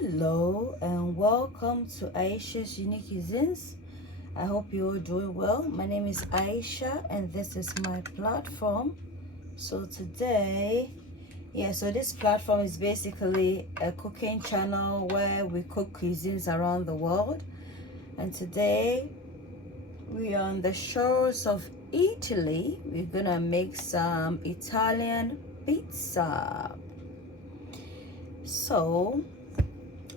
Hello and welcome to Ayesha's Unique Cuisines. I hope you're doing well. My name is Ayesha and this is my platform. So today, so this platform is basically a cooking channel where we cook cuisines around the world. And today we are on the shores of Italy. We're gonna make some Italian pizza. So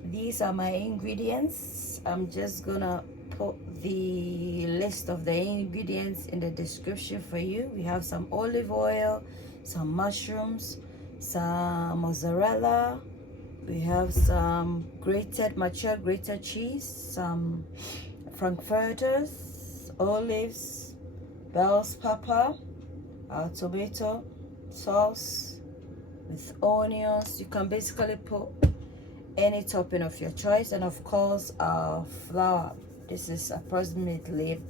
these are my ingredients. I'm just gonna put the list of the ingredients in the description for you. We have some olive oil, some mushrooms, some mozzarella, we have some mature grated cheese, some Frankfurters, olives, bell's pepper, tomato sauce with onions. You can basically put any topping of your choice, and of course flour. This is approximately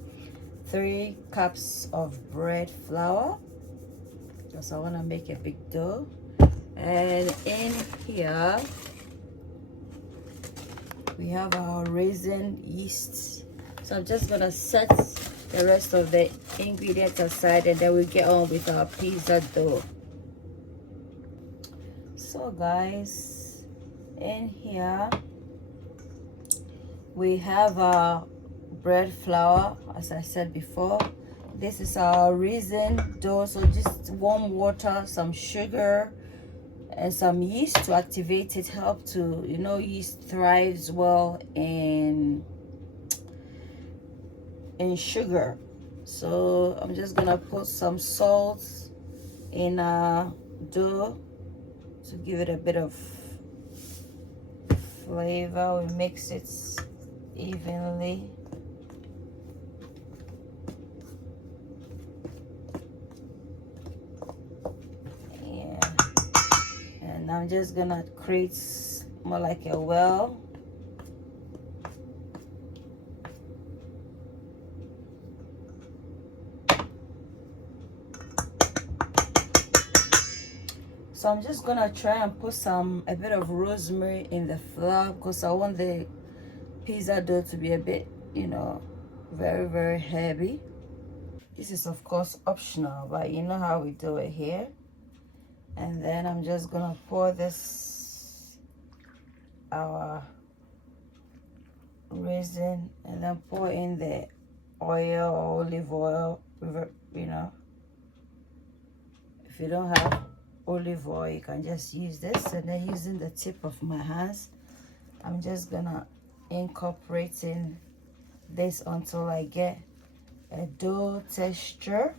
3 cups of bread flour because I want to make a big dough. And in here we have our raisin yeast. So I'm just gonna set the rest of the ingredients aside and then we get on with our pizza dough. So guys, in here we have our bread flour, as I said before. This is our raisin dough, so just warm water, some sugar and some yeast to activate it. Help to, yeast thrives well in sugar. So I'm just gonna put some salt in our dough to give it a bit of flavor. We mix it evenly. Yeah, and I'm just gonna create more like a well. So I'm just gonna try and put a bit of rosemary in the flour because I want the pizza dough to be a bit, very, very heavy. This is of course optional, but you know how we do it here. And then I'm just gonna pour our raisin and then pour in the oil or olive oil. If you don't have olive oil, you can just use this. And then using the tip of my hands, I'm just gonna incorporate in this until I get a dough texture.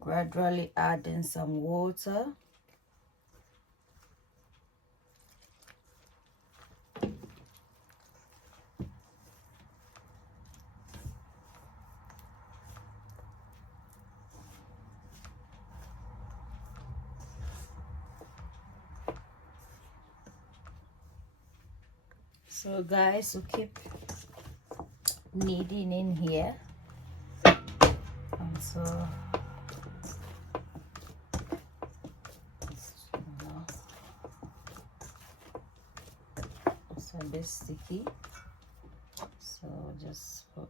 Gradually adding some water. So guys, so keep kneading in here until it's a bit sticky. So just put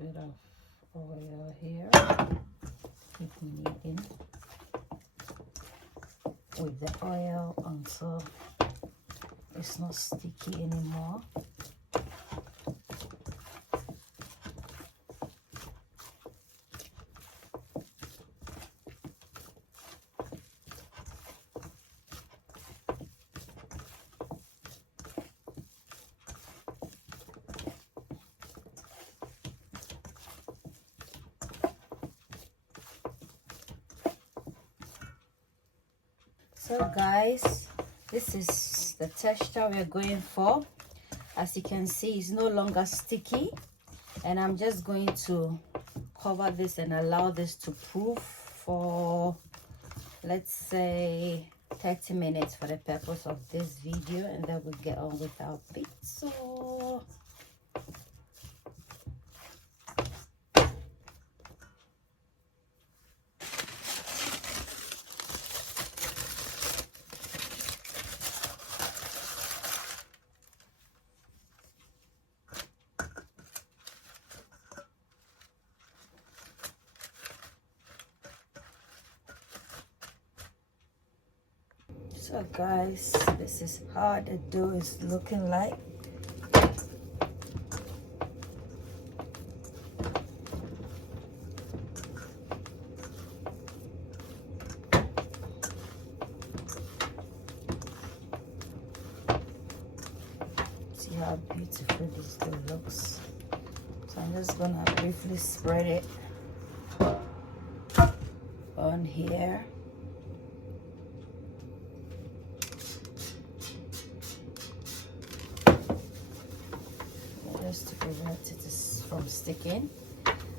a bit of oil here. Keep kneading with the oil until it's not sticky anymore. So guys, this is the texture we're going for. As you can see, it's no longer sticky, and I'm just going to cover this and allow this to proof for, let's say, 30 minutes for the purpose of this video, and then we'll get on with our pizza. So guys, this is how the dough is looking like. See how beautiful this dough looks. So I'm just gonna briefly spread it on here. Just to prevent it from sticking.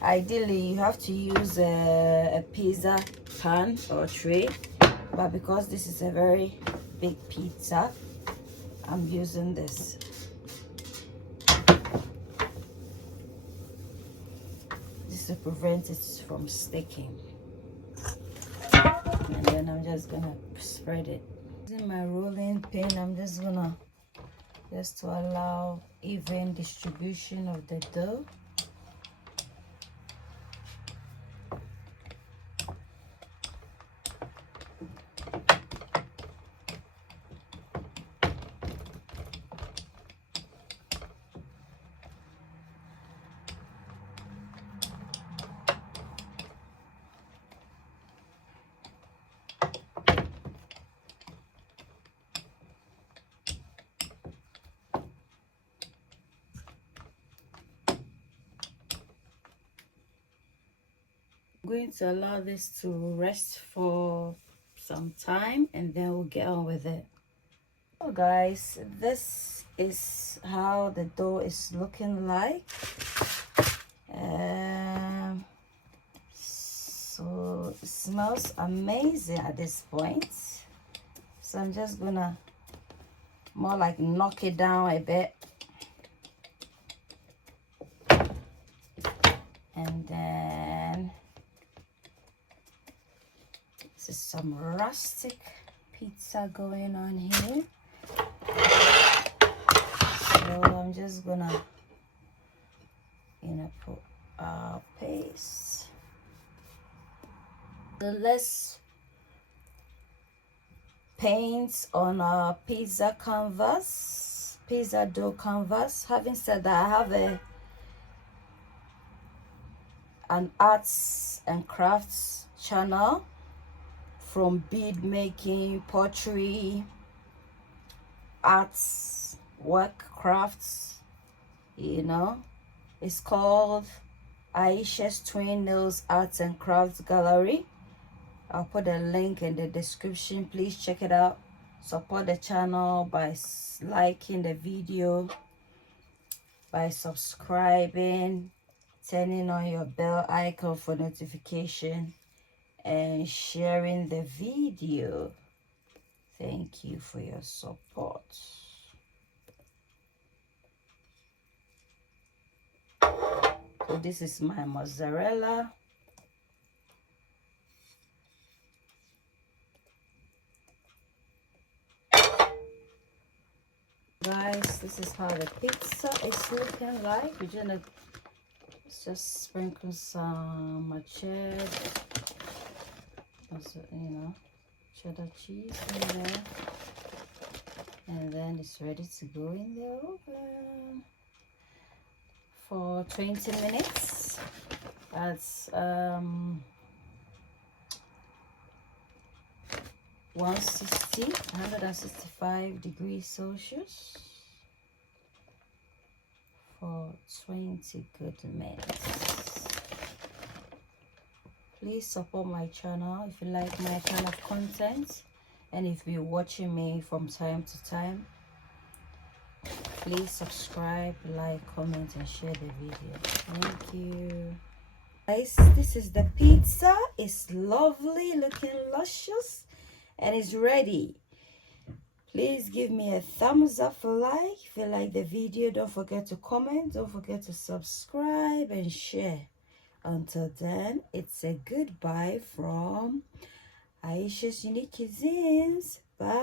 Ideally, you have to use a pizza pan or tray, but because this is a very big pizza, I'm using this. This to prevent it from sticking. And then I'm just gonna spread it. Using my rolling pin, I'm just gonna to allow even distribution of the dough. I'm going to allow this to rest for some time and then we'll get on with it. So guys, this is how the dough is looking like. So it smells amazing at this point. So I'm just gonna more like knock it down a bit. And then this is some rustic pizza going on here. So I'm just gonna, put our paste. So let's paint on our pizza dough canvas. Having said that, I have an arts and crafts channel from bead making, pottery, arts, work, crafts, It's called Ayesha's Twin Nails Arts and Crafts Gallery. I'll put a link in the description. Please check it out. Support the channel by liking the video, by subscribing, turning on your bell icon for notification, and sharing the video. Thank you for your support. So this is my mozzarella. Guys, this is how the pizza is looking like. We're gonna just sprinkle some cheddar, cheddar cheese in there, and then it's ready to go in the oven for 20 minutes. That's 165 degrees Celsius for 20 good minutes. Please support my channel if you like my kind of content, and if you're watching me from time to time, please subscribe, like, comment, and share the video. Thank you. Guys, this is the pizza. It's lovely, looking luscious, and it's ready. Please give me a thumbs up for like. If you like the video, don't forget to comment, don't forget to subscribe and share. Until then, it's a goodbye from Ayesha's Unique Cuisines. Bye.